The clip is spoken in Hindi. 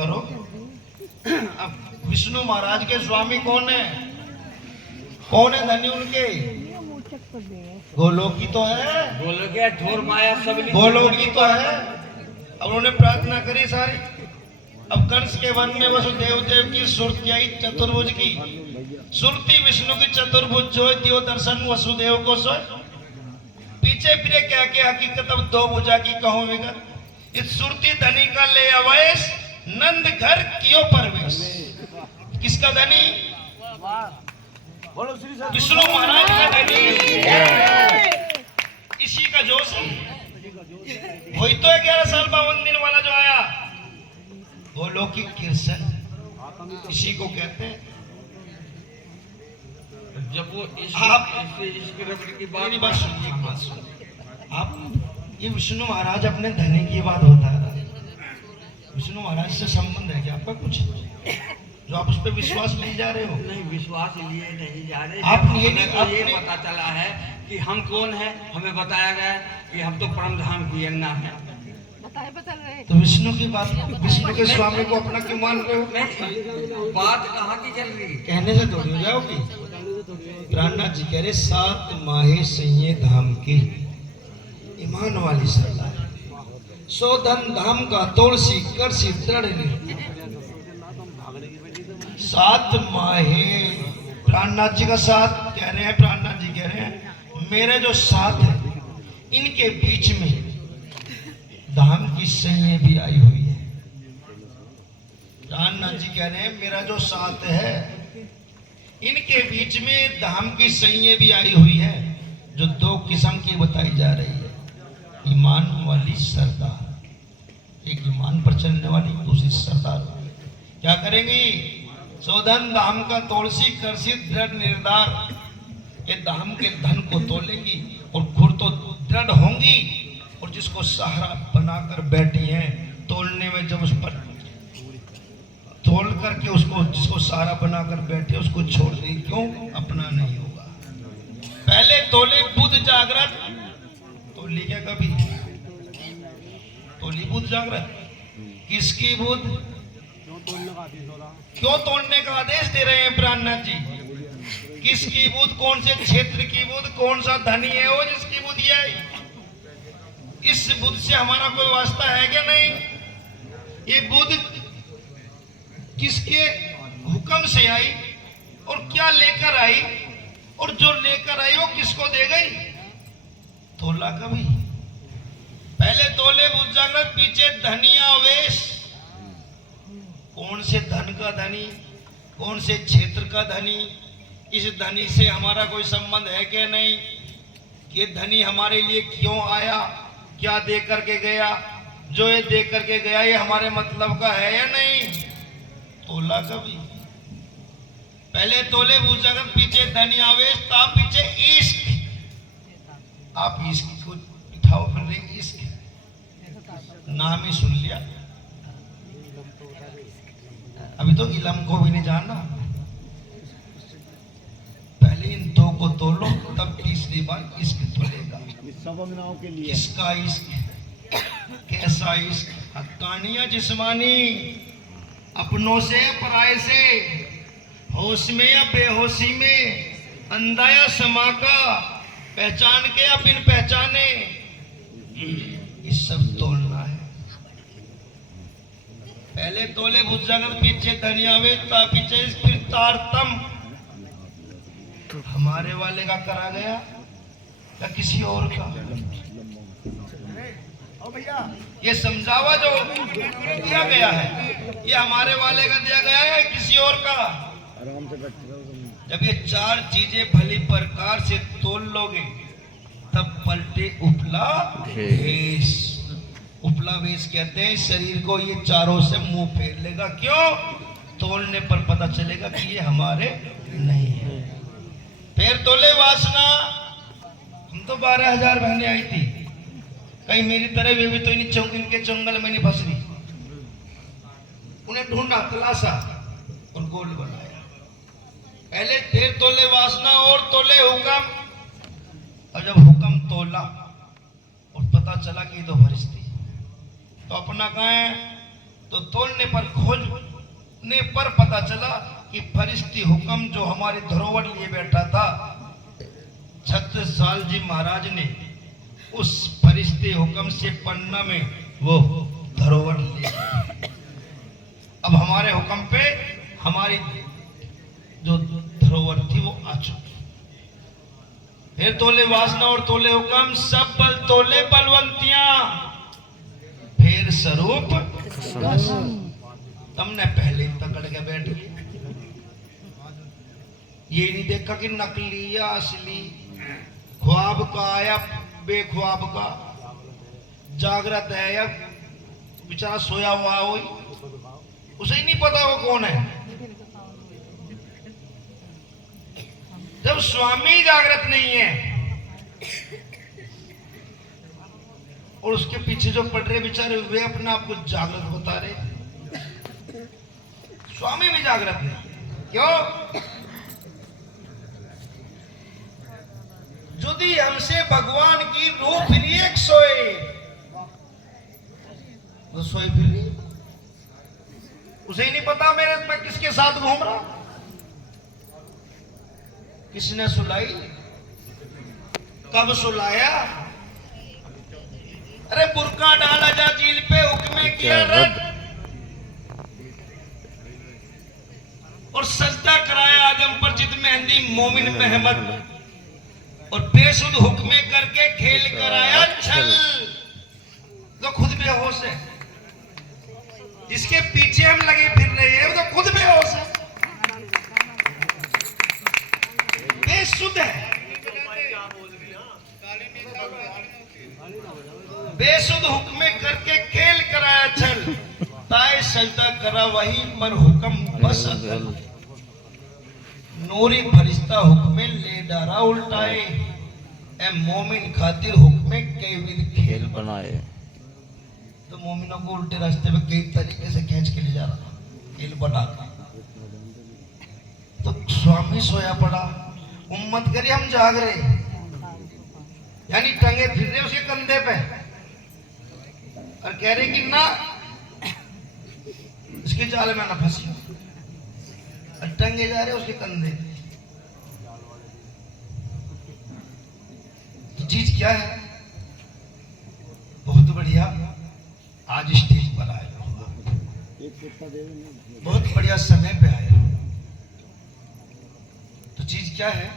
करो। अब विष्णु महाराज के स्वामी कौन है? कौन है धनी उनके? गोलोकी तो है, गोलोकी ठोर माया सब गोलोकी तो है। अब उन्होंने प्रार्थना करी सारी। अब कंस के वन में वसुदेव देव की सुरती आई चतुर्भुज की। सुरती विष्णु की चतुर्भुज जो त्यो दर्शन वसुदेव को सोए। पीछे फिरे क्या क्या हकीकत अब दो भुजा की कहो विगत। इस सुरती धनी का ले अवैस नंद घर कियो परवेश। किसका धनी? विष्णु महाराज का धनी। इसी का जोश है। वही तो 11 साल 52 दिन वाला जो आया गोलोकी कृष्ण, इसी को कहते हैं। जब वो आप की बात सुनिए, आप ये विष्णु महाराज अपने धनी की बात बता रहा है। विष्णु महाराज से संबंध है क्या आपका कुछ, जो आप उस पर विश्वास ले जा रहे हो? नहीं, विश्वास लिए नहीं जा रहे। आप ये हमें तो ये अपने... पता चला है कि हम कौन है। हमें बताया गया कि हम तो परम धाम की अंगना है। तो विष्णु की बात, विष्णु के स्वामी को अपना क्यों मान रहे हो? नहीं, बात कहाँ की चल रही? कहने से थोड़ी हो जाओगी। प्राणनाथ जी कह रहे 7 माहे सैये धाम की ईमान वाली सरदार। सो धन धाम का तोड़सी कर सी दृढ़। 7 माहे प्राणनाथ जी का साथ कह रहे हैं। प्राणनाथ जी कह रहे हैं मेरे जो साथ है इनके बीच में धाम की सैये भी आई हुई है। प्राणनाथ जी कह रहे हैं मेरा जो साथ है इनके बीच में धाम की सैये भी आई हुई है, जो 2 किस्म की बताई जा रही है। ईमान वाली सरदार, एक ईमान पर चलने वाली, दूसरी सरदार। क्या करेंगी? सोधन धाम का तोड़सी करसी दृढ़ निर्धार। ये धाम के धन को तोलेंगी और खुद तो दृढ़ होंगी, और जिसको सहारा बनाकर बैठी हैं तोलने में, जब उस पर तोल करके उसको, जिसको सहारा बनाकर बैठे उसको छोड़ दी, क्यों? अपना नहीं होगा। पहले तोले बुध जागृत, तोली क्या कभी? तोली बुध जागृत। किसकी बुध? क्यों तोड़ने का आदेश दे रहे हैं प्राणनाथ जी? किसकी बुध? कौन से क्षेत्र की बुध? कौन सा धनी है वो जिसकी बुध ये आई? इस बुध से हमारा कोई वास्ता है क्या? नहीं। ये बुध किसके हुक्म से आई और क्या लेकर आई, और जो लेकर आई वो किसको दे गई? तोला कभी? पहले तोले बुध जागृत, पीछे धनी आवेश। कौन से धन का धनी, कौन से क्षेत्र का धनी? इस धनी से हमारा कोई संबंध है क्या? नहीं। ये धनी हमारे लिए क्यों आया, क्या दे करके गया? जो ये दे करके गया ये हमारे मतलब का है या नहीं? तोला कभी? पहले तोले भूजागर, पीछे धनी आवेश, ता पीछे इश्क। आप इश्क को बिठाओ फिर रहे। इश्क नाम ही सुन लिया, अभी तो इलम को भी नहीं जानना। पहले इन 2 को तोलो, तब तीसरी बार इश्क तोलेगा। के लिए किसका इश्क? कैसा इश्क? हक्कानिया जिस्मानी, अपनों से पराये से, होश में या बेहोशी में, अंधा या समा का, पहचान के या बिन पहचाने, ये सब तोलना है। पहले तोले भुजागर, पीछे धनिया वे, पीछे फिर तारतम। हमारे वाले का करा गया या किसी और का? ये समझावा जो दिया गया है ये हमारे वाले का दिया गया है किसी और का? जब ये 4 चीजें भली प्रकार से तोल लोगे तब पलटे उपला वेश। उपला वेश कहते हैं शरीर को ये चारों से मुंह फेर लेगा। क्यों? तोलने पर पता चलेगा कि ये हमारे नहीं है। फिर तोले वासना। हम तो 12,000 बहनें आई थी, कहीं मेरी तरह वे भी तो इनके जंगल में नहीं फंस रही। उन्हें ढूंढा, तलाशा और गोल बनाया। पहले 13 तोले वासना और तोले हुक्म। और जब हुक्म तोला और पता चला कि तो फरिश्ती, तो अपना कहाँ है? तो तोड़ने पर खोजने पर पता चला कि फरिश्ती हुक्म जो हमारी धरोहर लिए बैठा था, 36 साल जी महाराज ने उस फरिश्ते हुक्म से पन्ना में वो धरोहर ले। अब हमारे हुक्म पे हमारी जो धरोहर थी वो आ चुकी। फिर तोले वासना और तोले हुक्म, सब बल तोले बलवंतियां, फिर स्वरूप तुमने पहले पकड़ के बैठ गए। ये नहीं देखा कि नकली या असली, ख्वाब का या बेख्वाब का, जागृत है या बेचारा सोया हुआ हो, उसे ही नहीं पता वो कौन है। जब स्वामी जागृत नहीं है और उसके पीछे जो पड़ रहे बेचारे वे अपने आप को जागृत बता रहे, स्वामी भी जागृत नहीं। क्यों? यदि हमसे भगवान की रूह फिरी एक सोए तो सोए फिर रही, उसे ही नहीं पता मेरे मैं किसके साथ घूम रहा, किसने सुलाई, कब सुलाया। अरे बुर्का डाला जा झील पे, हुक्मे किया रद्द और सजदा कराया आदम पर जिद मेहंदी मोमिन महमद, और बेसुध हुक्मे करके खेल कराया छल। तो खुद बेहोश है, जिसके पीछे हम लगे फिर रहे हैं वो तो खुद बेहोश है, बेसुध है, बेसुध हुक्मे करके खेल कराया छल। ताए सजदा करा वही पर हुक्म बस अकल, नूरी फरिश्ता हुक्मे ले डारा उल्टाए, ए मोमिन खातिर हुक्मे कई विध खेल बनाए। तो मोमिनों को उल्टे रास्ते पे कई तरीके से खींच के ले जा रहा, खेल बना। तो स्वामी सोया पड़ा, उम्मत करी हम जाग रहे, यानी टंगे फिर रहे उसके कंधे पे और कह रहे कि ना इसके जाल में ना फंसी, और टंगे जा रहे उसके कंधे। तो चीज क्या है? बहुत बढ़िया आज स्टेज पर आए, बहुत बढ़िया समय पे आए। तो चीज क्या है?